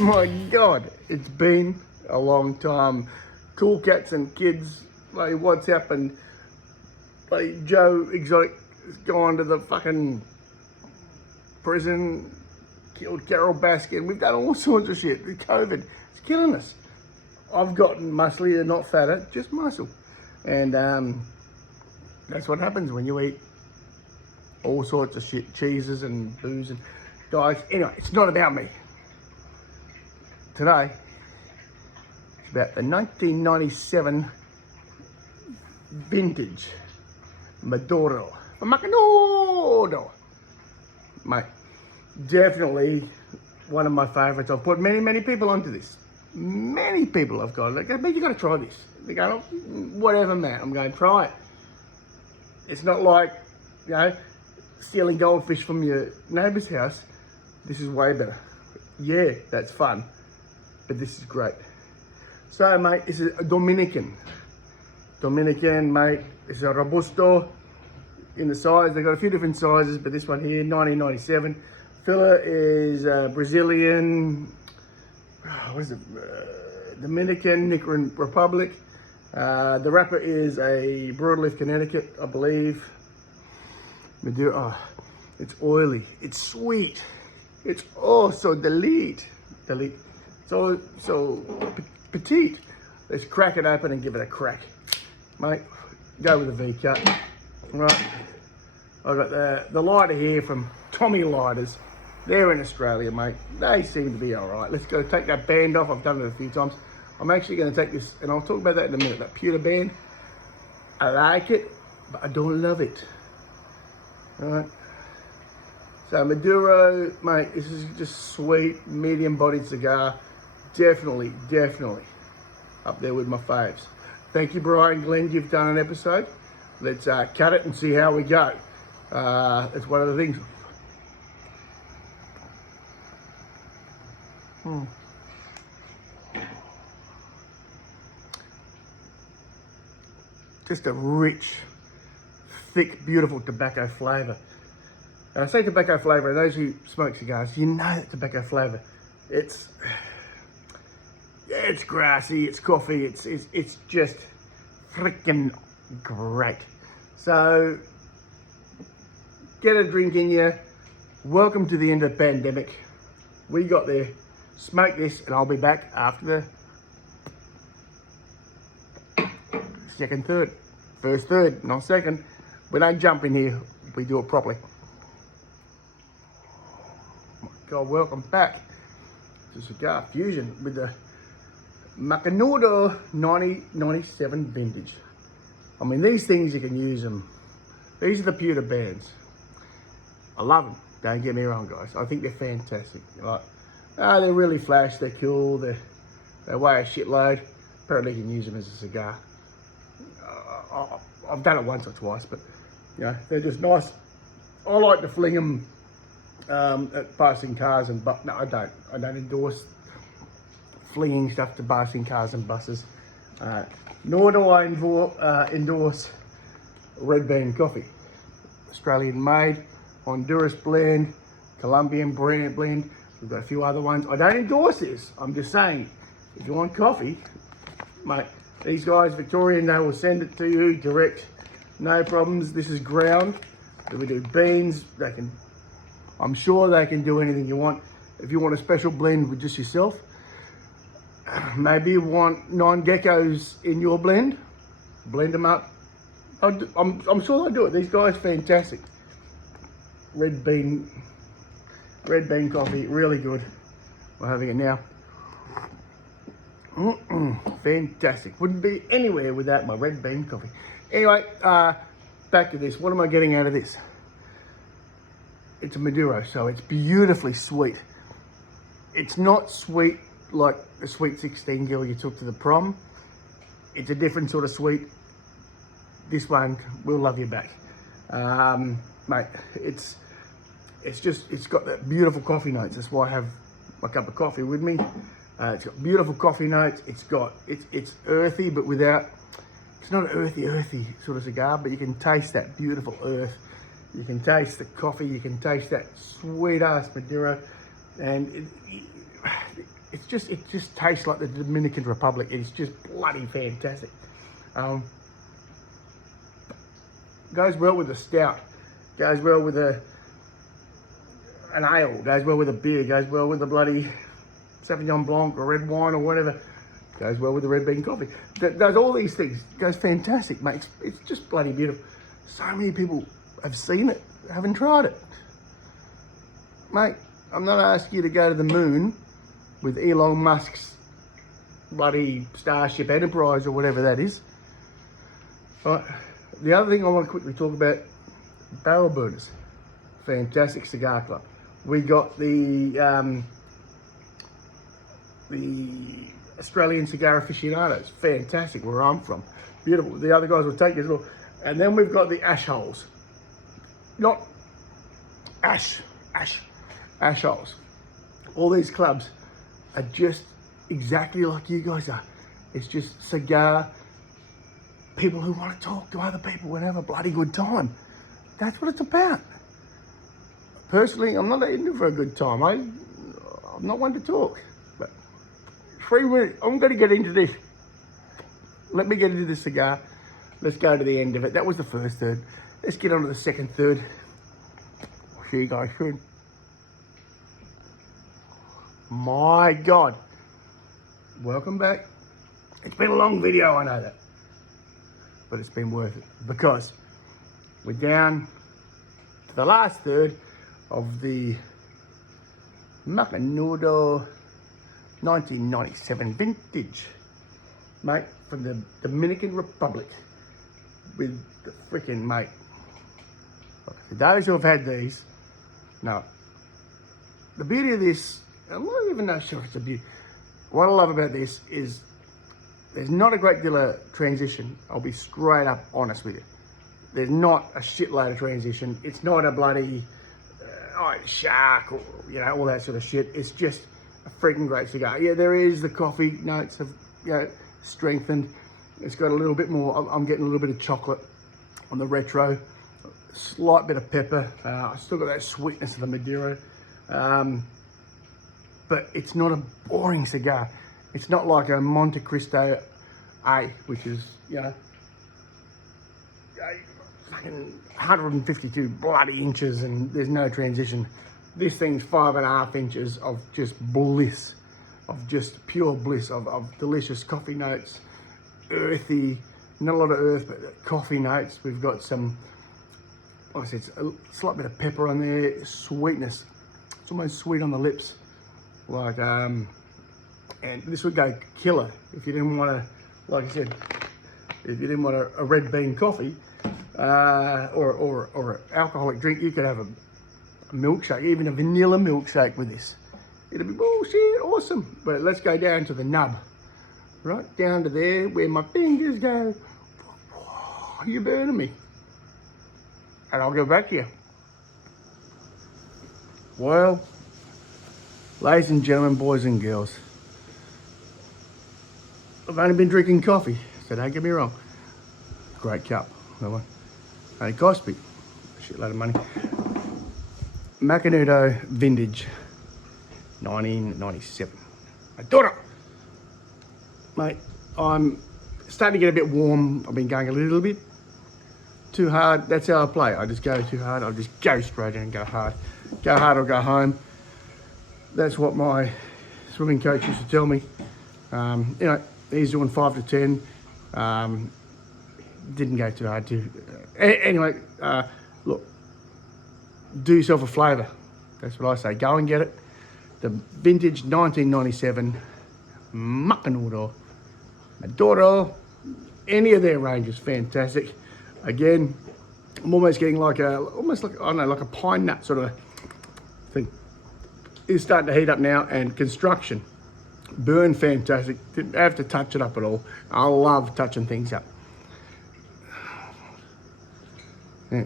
My God, it's been a long time. Cool cats and kids, like what's happened? Like Joe Exotic has gone to the fucking prison, killed Carol Baskin. We've done all sorts of shit. The COVID, it's killing us. I've gotten musclier, not fatter, just muscle. And that's what happens when you eat all sorts of shit, cheeses and booze and diets. Anyway, it's not about me. Today, it's about the 1997 Vintage Maduro from Macanudo. Mate, definitely one of my favourites. I've put many people onto this. Many people I've got, like, I bet you got to try this. They're going, oh, whatever, man, I'm going to try it. It's not like, you know, stealing goldfish from your neighbour's house. This is way better. Yeah, that's fun. But this is great. So, mate, this is a Dominican, mate. It's a Robusto in the size. They've got a few different sizes, but this one here, 1997. Filler is Brazilian, what is it? Dominican Republic. The wrapper is a Broadleaf, Connecticut, I believe. Maduro. Oh, it's oily. It's sweet. It's oh so delete. So petite. Let's crack it open and give it a crack. Mate, go with a V cut. Right. I've got the lighter here from Tommy Lighters. They're in Australia, mate. They seem to be all right. Let's go take that band off. I've done it a few times. I'm actually going to take this, and I'll talk about that in a minute, that pewter band. I like it, but I don't love it. All right. So Maduro, mate, this is just sweet, medium-bodied cigar. Definitely up there with my faves. Thank you, Brian Glenn. You've done an episode. Let's cut it and see how we go. It's one of the things. Just a rich, thick, beautiful tobacco flavour. And I say tobacco flavour, and those who smoke cigars, you know that tobacco flavour. It's grassy, it's coffee, it's just freaking great. So get a drink in you. Welcome to the end of the pandemic. We got there. Smoke this, and I'll be back after the second third. First third, not second. We don't jump in here, we do it properly. Oh my God, welcome back to Cigar Fusion with the Macanudo 1997 Vintage. I mean, these things, you can use them. These are the pewter bands. I love them, don't get me wrong, guys. I think they're fantastic. Like, they're really flash, they're cool, they weigh a shitload. Apparently you can use them as a cigar. I've done it once or twice, but you know, they're just nice. I like to fling them at passing cars but no, I don't endorse flinging stuff to passing cars and buses. Nor do I endorse red bean coffee. Australian made, Honduras blend, Colombian blend. We've got a few other ones. I don't endorse this. I'm just saying, if you want coffee, mate, these guys, Victorian, they will send it to you direct. No problems. This is ground. We do beans. I'm sure they can do anything you want. If you want a special blend with just yourself, maybe you want 9 geckos in your blend, blend them up. I'm sure they'll do it. These guys, fantastic. Red bean coffee, really good. We're having it now. Fantastic. Wouldn't be anywhere without my red bean coffee. Anyway, back to this. What am I getting out of this? It's a Maduro, so it's beautifully sweet. It's not sweet like the sweet 16 girl you took to the prom. It's a different sort of sweet. This one will love you back. Mate, it's got that beautiful coffee notes. That's why I have my cup of coffee with me. It's got beautiful coffee notes. It's earthy, but without It's not an earthy sort of cigar, but you can taste that beautiful earth. You can taste the coffee. You can taste that sweet ass Maduro, and it just tastes like the Dominican Republic. It's just bloody fantastic. Goes well with a stout. Goes well with an ale. Goes well with a beer. Goes well with a bloody Sauvignon Blanc or red wine or whatever. Goes well with the red bean coffee. Does all these things. Goes fantastic, mate. It's just bloody beautiful. So many people have seen it, haven't tried it. Mate, I'm not asking you to go to the moon with Elon Musk's bloody Starship Enterprise or whatever that is. Right. The other thing I want to quickly talk about, barrel burners. Fantastic cigar club. We got the Australian Cigar Aficionados. Fantastic, where I'm from. Beautiful. The other guys will take you as well. And then we've got the ash holes. Not ash holes. All these clubs are just exactly like you guys are. It's just cigar people who want to talk to other people and have a bloody good time. That's what it's about. Personally, I'm not in for a good time. I'm not one to talk. But 3 minutes, I'm going to get into this. Let me get into this cigar. Let's go to the end of it. That was the first third. Let's get on to the second third. I'll see you guys soon. My God. Welcome back. It's been a long video, I know that. But it's been worth it because we're down to the last third of the Macanudo 1997 vintage, mate, from the Dominican Republic with the freaking mate. Look, for those who have had these, no. The beauty of this, I'm not even sure if it's a beauty. What I love about this is there's not a great deal of transition. I'll be straight up honest with you. There's not a shitload of transition. It's not a bloody shark or, you know, all that sort of shit. It's just a freaking great cigar. Yeah, there is the coffee notes have, you know, strengthened. It's got a little bit more, I'm getting a little bit of chocolate on the retro, slight bit of pepper. I still got that sweetness of the Maduro. But it's not a boring cigar. It's not like a Monte Cristo A, which is, you know, fucking 152 bloody inches and there's no transition. This thing's 5.5 inches of just bliss, of just pure bliss, of delicious coffee notes, earthy, not a lot of earth, but coffee notes. We've got some, like I said, a slight bit of pepper on there, sweetness. It's almost sweet on the lips. Like, and this would go killer if you didn't want to, like I said, if you didn't want a red bean coffee or an alcoholic drink, you could have a milkshake, even a vanilla milkshake with this. It'd be bullshit awesome. But let's go down to the nub, right down to there where my fingers go. You're burning me, and I'll go back here. Well, ladies and gentlemen, boys and girls, I've only been drinking coffee, so don't get me wrong. Great cup, that one. Only cost me a shitload of money. Macanudo Vintage 1997. Maduro. Mate, I'm starting to get a bit warm. I've been going a little bit too hard. That's how I play. I just go too hard. I just go straight in and go hard. Go hard or go home. That's what my swimming coach used to tell me. You know, he's doing 5 to 10. Didn't go too hard too. Anyway, look, do yourself a flavour. That's what I say. Go and get it. The vintage 1997 Macanudo, Maduro, any of their ranges, fantastic. Again, I'm almost getting like a, almost like, I don't know, like a pine nut sort of thing. It's starting to heat up now, and construction, burn fantastic. Didn't have to touch it up at all. I love touching things up. Yeah.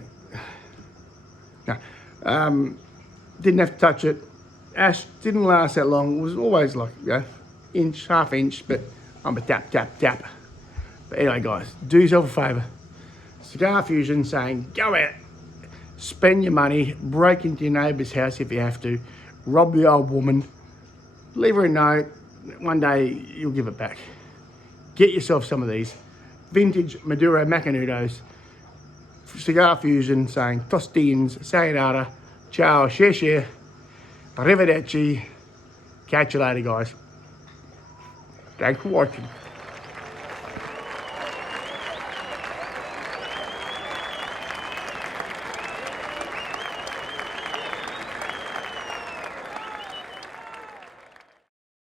No, didn't have to touch it. Ash didn't last that long. It was always like, you know, inch, half inch, but I'm a tap, tap, tap. But anyway, guys, do yourself a favour. Cigar Fusion saying, go out, spend your money, break into your neighbour's house if you have to, rob the old woman, leave her a note, one day you'll give it back. Get yourself some of these Vintage Maduro Macanudos. Cigar Fusion saying, Tostines, sayonara, ciao, share, arrivederci. Catch you later, guys. Thanks for watching.